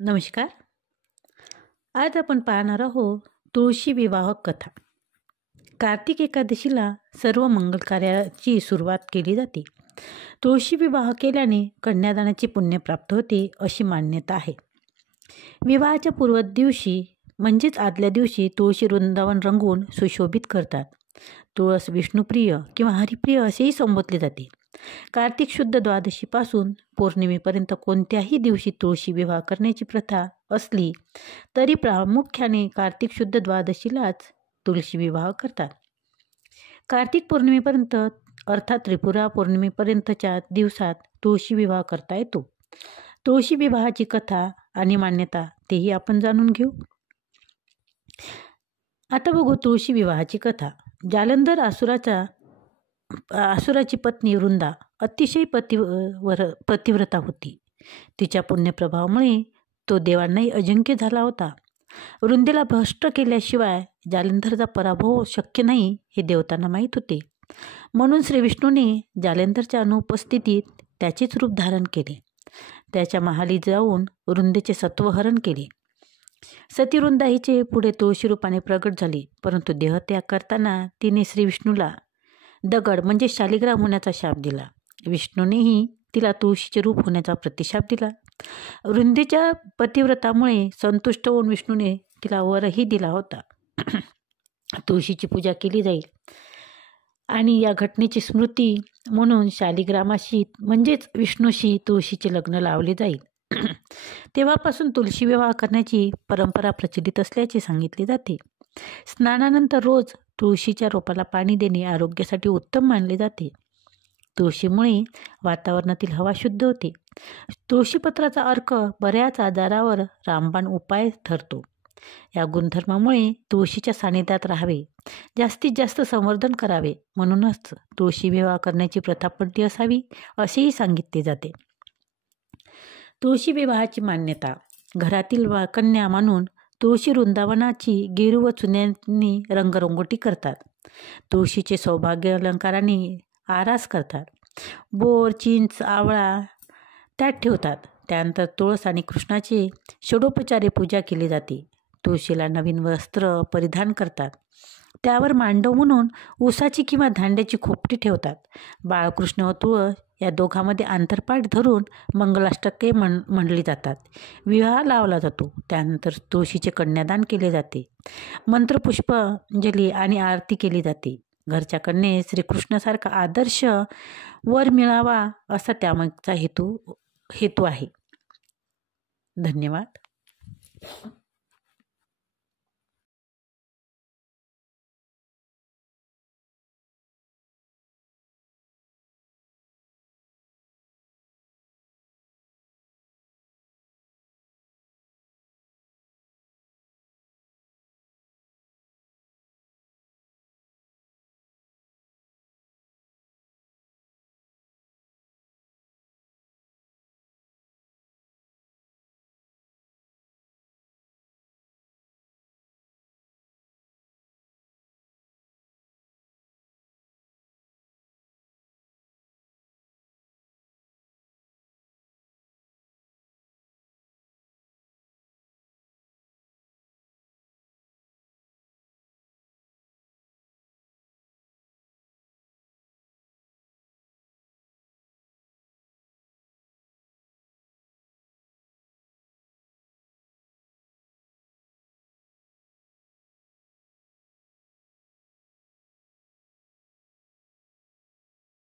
नमस्कार. आज आपण पाहणार आहोत तुळशी विवाह कथा. कार्तिक एकादशीला सर्व मंगल कार्याची सुरुवात केली जाते. तुळशी विवाह केल्याने कन्यादानाची पुण्य प्राप्त होते अशी मान्यता आहे. विवाहाच्या पूर्व दिवशी म्हणजेच आदल्या दिवशी तुळशी वृंदावन रंगवून सुशोभित करतात. तुळस विष्णुप्रिय किंवा हरिप्रिय असेही संबोधले जाते. कार्तिक शुद्ध द्वादशीपासून पौर्णिमेपर्यंत कोणत्याही दिवशी तुळशी विवाह करण्याची प्रथा असली तरी प्रामुख्याने कार्तिक शुद्ध द्वादशीलाच तुळशी विवाह करतात. कार्तिक पौर्णिमेपर्यंत अर्थात त्रिपुरा पौर्णिमेपर्यंतच्या दिवसात तुळशी विवाह करता येतो. तुळशी विवाहाची कथा आणि मान्यता तेही आपण जाणून घेऊ. आता बघू तुळशी विवाहाची कथा. जालंधर असुराची पत्नी वृंदा अतिशय पतिव्रता होती. तिच्या पुण्यप्रभावामुळे तो देवांनाही अजिंक्य झाला होता. वृंदेला भ्रष्ट केल्याशिवाय जालंधरचा पराभव शक्य नाही हे देवतांना माहीत होते. म्हणून श्री विष्णूने जालंधरच्या अनुपस्थितीत त्याचेच रूप धारण केले. त्याच्या महाली जाऊन वृंदेचे सत्वहरण केले. सती वृंदा हिचे पुढे तुळशी रूपाने प्रगट झाली. परंतु देहत्याग करताना तिने श्री विष्णूला दगड म्हणजे शालिग्राम होण्याचा शाप दिला. विष्णूनेही तिला तुळशीचे रूप होण्याचा प्रतिशाप दिला. वृंदेच्या पतिव्रतामुळे संतुष्ट होऊन विष्णूने तिला वरही दिला होता. तुळशीची पूजा केली जाईल आणि या घटनेची स्मृती म्हणून शालिग्रामाशी म्हणजेच विष्णूशी तुळशीचे लग्न लावले जाईल. तेव्हापासून तुळशी विवाह करण्याची परंपरा प्रचलित असल्याचे सांगितले जाते. स्नानानंतर रोज तुळशीच्या रोपाला पाणी देणे आरोग्यासाठी उत्तम मानले जाते. तुळशीमुळे वातावरणातील हवा शुद्ध होते. तुळशीपत्राचा अर्क बऱ्याच आजारावर रामबाण उपाय ठरतो. या गुणधर्मामुळे तुळशीच्या सानिध्यात राहावे, जास्तीत जास्त संवर्धन करावे म्हणूनच तुळशी विवाह करण्याची प्रथा पडली असावी असेही सांगितले जाते. तुळशी विवाहाची मान्यता. घरातील कन्या मानून तुळशी वृंदावनाची गेरू व चुन्यांनी रंगरंगोटी करतात. तुळशीचे सौभाग्य अलंकाराने आरास करतात. बोर, चिंच, आवळा त्यात ठेवतात. त्यानंतर तुळस आणि कृष्णाची षडोपचारे पूजा केली जाते. तुळशीला नवीन वस्त्र परिधान करतात. त्यावर मांडव म्हणून उसाची किंवा धांड्याची खोपटी ठेवतात. बाळकृष्ण व तुळस या दोघांमध्ये आंतरपाठ धरून मंगलाष्टके म्हणली जातात. विवाह लावला जातो. त्यानंतर तुळशीचे कन्यादान केले जाते. मंत्रपुष्पांजली आणि आरती केली जाते. घरच्या कन्येस श्रीकृष्णासारखा आदर्श वर मिळावा असा त्यामागचा हेतू आहे. धन्यवाद.